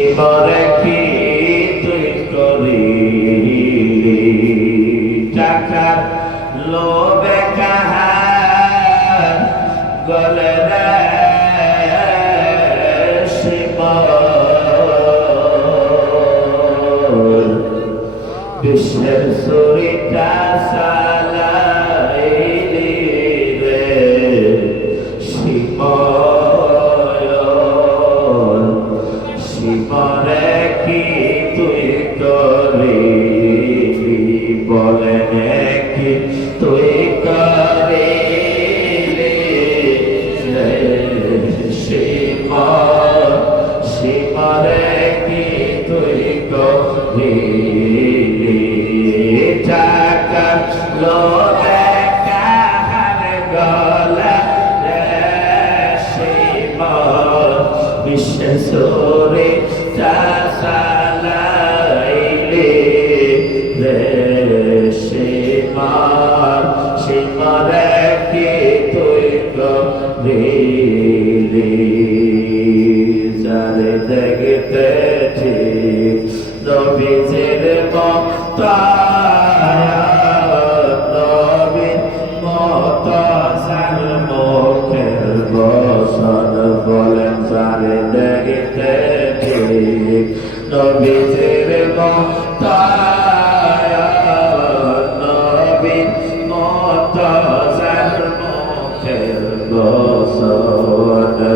এবারে কি তুই করিলি? টাকার লোভে কাহার গলে বিশ্বের সুরিতা সা মরে কি তুই কলি চাকর লো বিশ্ব সোরে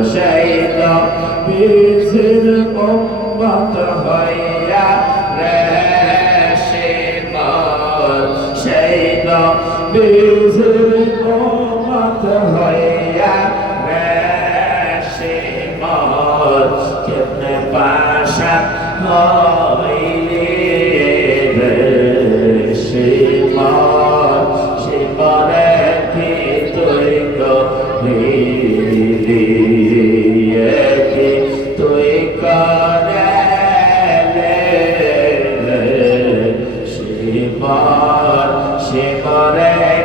شيطان بيزر أمة خير বীজের মত হইয়া বেশে মত কেমনে পাশা হইলে বেশে মত সে বলে কি তুই কহিলি কি তুই করে সে মত সে করে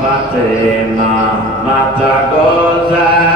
Fatima, Mata Gozai.